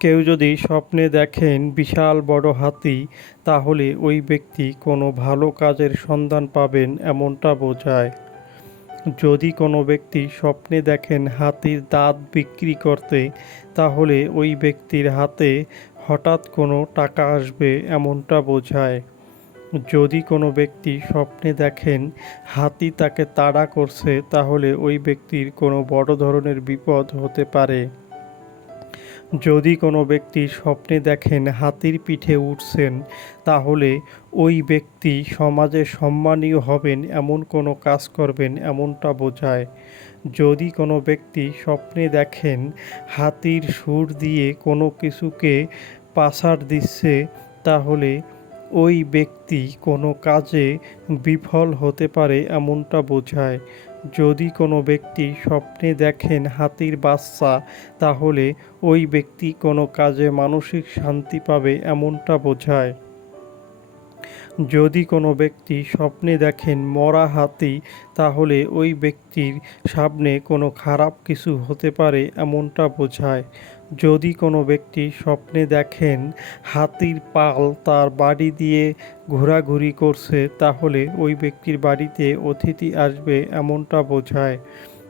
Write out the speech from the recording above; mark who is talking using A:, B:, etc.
A: কেউ যদি স্বপ্নে দেখেন বিশাল বড় হাতি, তাহলে ওই ব্যক্তি কোনো ভালো কাজের সন্ধান পাবেন এমনটা বোঝায়। যদি কোনো ব্যক্তি স্বপ্নে দেখেন হাতির দাঁত বিক্রি করতে, তাহলে ওই ব্যক্তির হাতে হঠাৎ কোনো টাকা আসবে এমনটা বোঝায়। যদি কোনো ব্যক্তি স্বপ্নে দেখেন হাতি তাকে তাড়া করছে, তাহলে ওই ব্যক্তির কোনো বড় ধরনের বিপদ হতে পারে। যদি কোনো ব্যক্তি স্বপ্নে দেখেন হাতির পিঠে উঠছেন, তাহলে ওই ব্যক্তি সমাজে সম্মানীয় হবেন, এমন কোনো কাজ করবেন এমনটা বোঝায়। যদি কোনো ব্যক্তি স্বপ্নে দেখেন হাতির সুর দিয়ে কোনো কিছুকে পাসার দিচ্ছে, তাহলে ওই ব্যক্তি কোনো কাজে বিফল হতে পারে, এমনটা বোঝায়। যদি কোনো ব্যক্তি স্বপ্নে দেখেন হাতির বাচ্চা, তাহলে ওই ব্যক্তি কোনো কাজে মানসিক শান্তি পাবে এমনটা বোঝায়। যদি কোনো ব্যক্তি স্বপ্নে দেখেন মরা হাতি, তাহলে ওই ব্যক্তির সামনে কোনো খারাপ কিছু হতে পারে এমনটা বোঝায়। যদি কোনো ব্যক্তি স্বপ্নে দেখেন হাতির পাল তার বাড়ি দিয়ে ঘোরাঘুরি করছে, তাহলে ওই ব্যক্তির বাড়িতে অতিথি আসবে এমনটা বোঝায়।